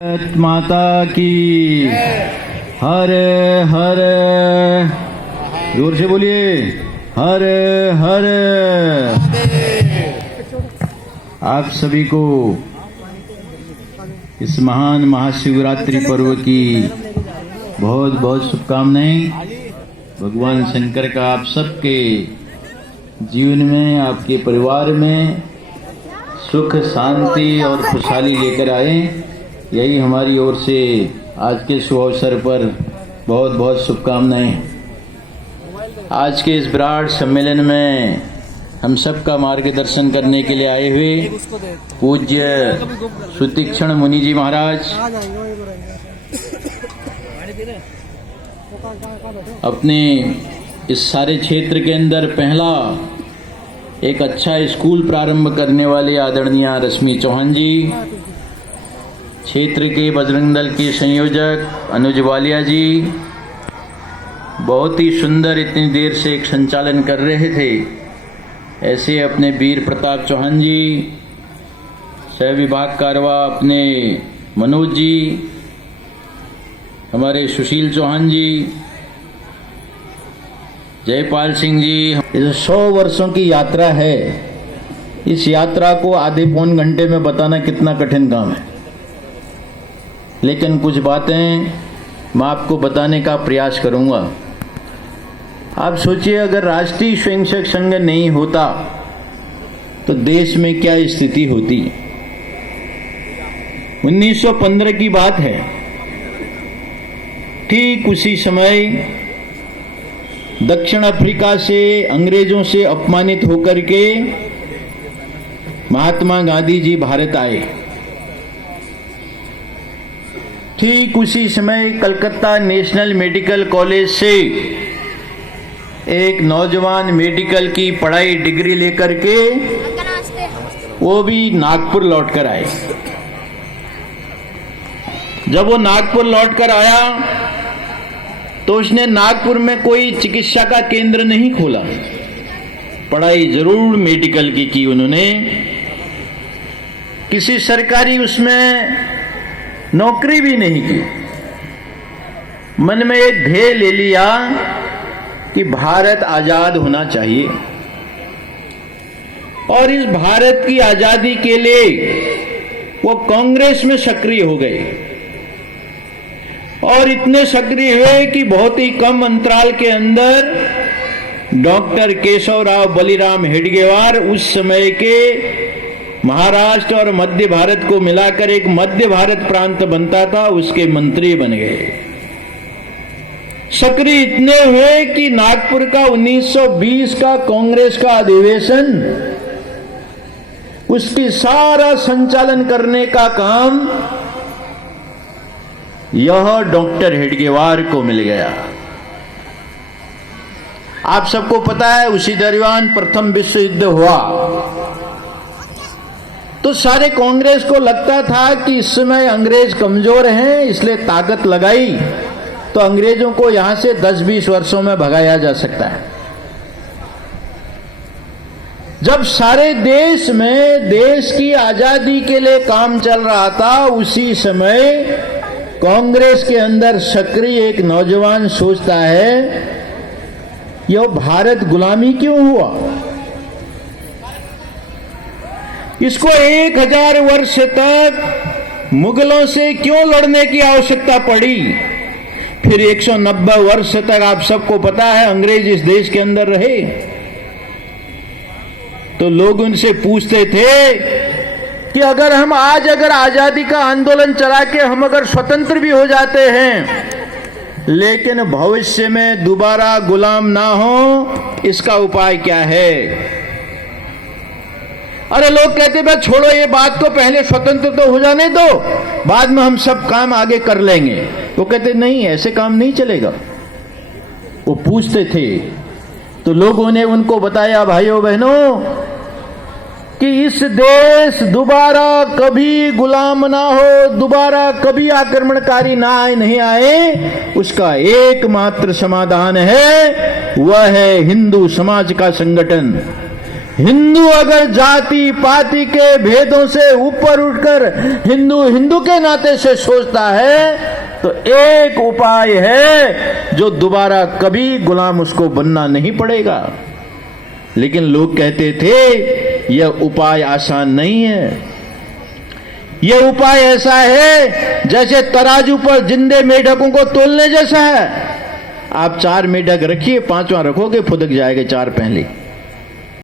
भारत माता की हर हर, जोर से बोलिए हर हर। आप सभी को इस महान महाशिवरात्रि पर्व की बहुत बहुत शुभकामनाएं। भगवान शंकर का आप सबके जीवन में, आपके परिवार में सुख शांति और खुशहाली लेकर आए, यही हमारी ओर से आज के शुभ अवसर पर बहुत बहुत शुभकामनाएं। आज के इस विराट सम्मेलन में हम सबका मार्गदर्शन करने के लिए आए हुए पूज्य सुतीक्षण मुनि जी महाराज अपने इस सारे क्षेत्र के अंदर पहला एक अच्छा स्कूल प्रारंभ करने वाले आदरणीय रश्मि चौहान जी, क्षेत्र के बजरंग दल के संयोजक अनुज वालिया जी बहुत ही सुंदर इतनी देर से एक संचालन कर रहे थे, ऐसे अपने वीर प्रताप चौहान जी, सह विभाग कारवा अपने मनोज जी, हमारे सुशील चौहान जी, जयपाल सिंह जी। इस 100 वर्षों की यात्रा है, इस यात्रा को आधे पौन घंटे में बताना कितना कठिन काम है, लेकिन कुछ बातें मैं आपको बताने का प्रयास करूंगा। आप सोचिए, अगर राष्ट्रीय स्वयंसेवक संघ नहीं होता तो देश में क्या स्थिति होती। 1915 की बात है, ठीक उसी समय दक्षिण अफ्रीका से अंग्रेजों से अपमानित होकर के महात्मा गांधी जी भारत आए। ठीक उसी समय कलकत्ता नेशनल मेडिकल कॉलेज से एक नौजवान मेडिकल की पढ़ाई डिग्री लेकर के वो भी नागपुर लौट कर आए। जब वो नागपुर लौट कर आया तो उसने नागपुर में कोई चिकित्सा का केंद्र नहीं खोला, पढ़ाई जरूर मेडिकल की उन्होंने, किसी सरकारी उसमें नौकरी भी नहीं की। मन में एक ध्येय ले लिया कि भारत आजाद होना चाहिए, और इस भारत की आजादी के लिए वो कांग्रेस में सक्रिय हो गए, और इतने सक्रिय हुए कि बहुत ही कम अंतराल के अंदर डॉक्टर केशवराव बलिराम हेडगेवार, उस समय के महाराष्ट्र और मध्य भारत को मिलाकर एक मध्य भारत प्रांत बनता था, उसके मंत्री बन गए। सक्रिय इतने हुए कि नागपुर का 1920 का कांग्रेस का अधिवेशन, उसकी सारा संचालन करने का काम यह डॉक्टर हेडगेवार को मिल गया। आप सबको पता है, उसी दरमियान प्रथम विश्व युद्ध हुआ, तो सारे कांग्रेस को लगता था कि इस समय अंग्रेज कमजोर हैं, इसलिए ताकत लगाई तो अंग्रेजों को यहां से 10-20 वर्षों में भगाया जा सकता है। जब सारे देश में देश की आजादी के लिए काम चल रहा था, उसी समय कांग्रेस के अंदर सक्रिय एक नौजवान सोचता है, यह भारत गुलामी क्यों हुआ, इसको 1000 वर्ष तक मुगलों से क्यों लड़ने की आवश्यकता पड़ी, फिर 190 वर्ष तक आप सबको पता है अंग्रेज इस देश के अंदर रहे। तो लोग उनसे पूछते थे कि अगर हम आज अगर आजादी का आंदोलन चला के हम अगर स्वतंत्र भी हो जाते हैं, लेकिन भविष्य में दोबारा गुलाम ना हो, इसका उपाय क्या है। अरे लोग कहते भाई छोड़ो ये बात को, पहले स्वतंत्र तो हो जाने दो, बाद में हम सब काम आगे कर लेंगे। वो कहते नहीं, ऐसे काम नहीं चलेगा। वो पूछते थे तो लोगों ने उनको बताया, भाइयों बहनों, कि इस देश दोबारा कभी गुलाम ना हो, दोबारा कभी आक्रमणकारी ना आए, नहीं आए, उसका एकमात्र समाधान है, वह है हिंदू समाज का संगठन। हिंदू अगर जाति पाति के भेदों से ऊपर उठकर हिंदू हिंदू के नाते से सोचता है तो एक उपाय है जो दोबारा कभी गुलाम उसको बनना नहीं पड़ेगा। लेकिन लोग कहते थे यह उपाय आसान नहीं है, यह उपाय ऐसा है जैसे तराजू पर जिंदे मेढकों को तोलने जैसा है। आप 4 मेढक रखिए, 5वां रखोगे फुदक जाएगा 4 पहले।